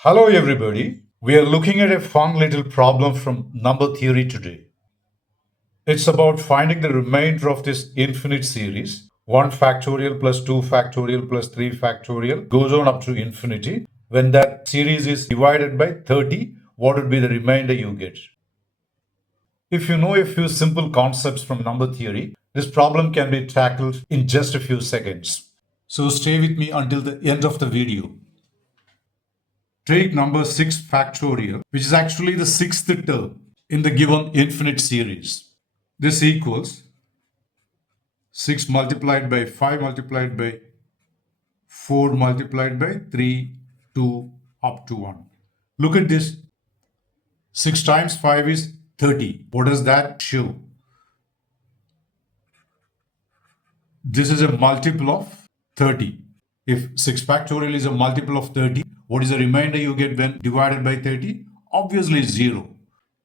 Hello, everybody. We are looking at a fun little problem from number theory today. It's about finding the remainder of this infinite series. 1 factorial plus 2 factorial plus 3 factorial goes on up to infinity. When that series is divided by 30, what would be the remainder you get? If you know a few simple concepts from number theory, this problem can be tackled in just a few seconds. So stay with me until the end of the video. Take number 6 factorial, which is actually the sixth term in the given infinite series. This equals 6 multiplied by 5 multiplied by 4 multiplied by 3, 2 up to 1. Look at this. 6 times 5 is 30. What does that show? This is a multiple of 30. If 6 factorial is a multiple of 30, what is the remainder you get when divided by 30? Obviously 0.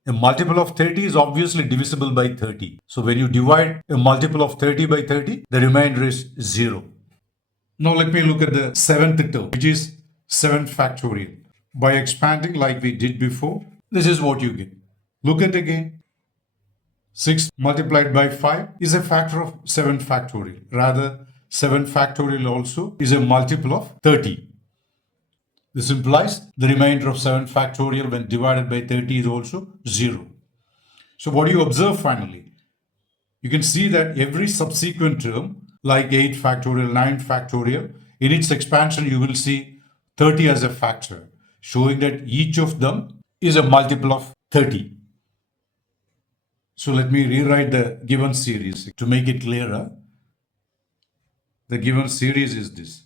A multiple of 30 is obviously divisible by 30. So when you divide a multiple of 30 by 30, the remainder is 0. Now let me look at the seventh term, which is 7 factorial. By expanding like we did before, this is what you get. Look at again. 6 multiplied by 5 is a factor of 7 factorial. Rather, 7 factorial also is a multiple of 30. This implies the remainder of 7 factorial when divided by 30 is also 0. So what do you observe finally? You can see that every subsequent term, like 8 factorial, 9 factorial, in its expansion you will see 30 as a factor, showing that each of them is a multiple of 30. So let me rewrite the given series to make it clearer. The given series is this.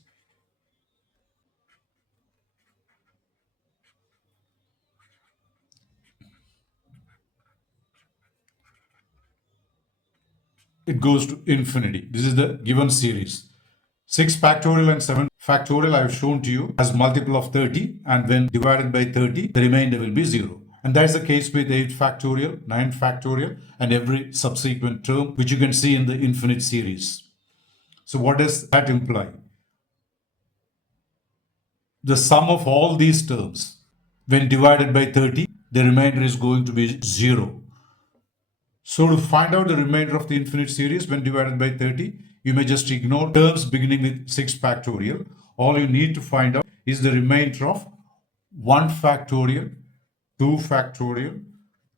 It goes to infinity. This is the given series. 6 factorial and 7 factorial I have shown to you as multiple of 30, and when divided by 30, the remainder will be 0. And that is the case with 8 factorial, 9 factorial, and every subsequent term which you can see in the infinite series. So what does that imply? The sum of all these terms, when divided by 30, the remainder is going to be 0. So to find out the remainder of the infinite series when divided by 30, you may just ignore terms beginning with 6 factorial. All you need to find out is the remainder of 1 factorial, 2 factorial,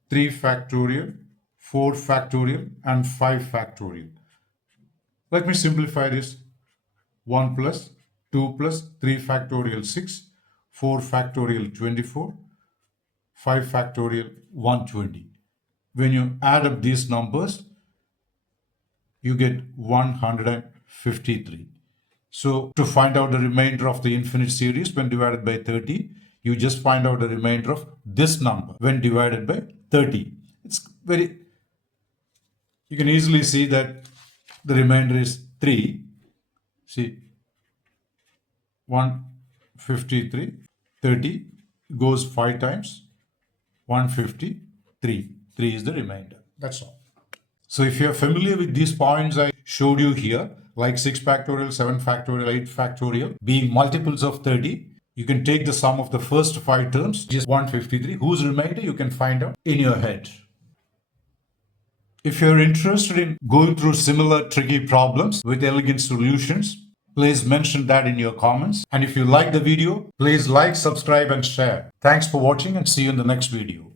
3 factorial, 4 factorial, and 5 factorial. Let me simplify this. 1 plus 2 plus 3 factorial 6, 4 factorial 24, 5 factorial 120. When you add up these numbers, you get 153. So to find out the remainder of the infinite series when divided by 30, you just find out the remainder of this number when divided by 30. You can easily see that the remainder is 3. See, 153, 30 goes 5 times, 153. 3 is the remainder. That's all. So if you are familiar with these points I showed you here, like 6 factorial, 7 factorial, 8 factorial, being multiples of 30, you can take the sum of the first 5 terms, just 153, whose remainder you can find out in your head. If you're interested in going through similar tricky problems with elegant solutions, please mention that in your comments. And if you like the video, please like, subscribe, and share. Thanks for watching, and see you in the next video.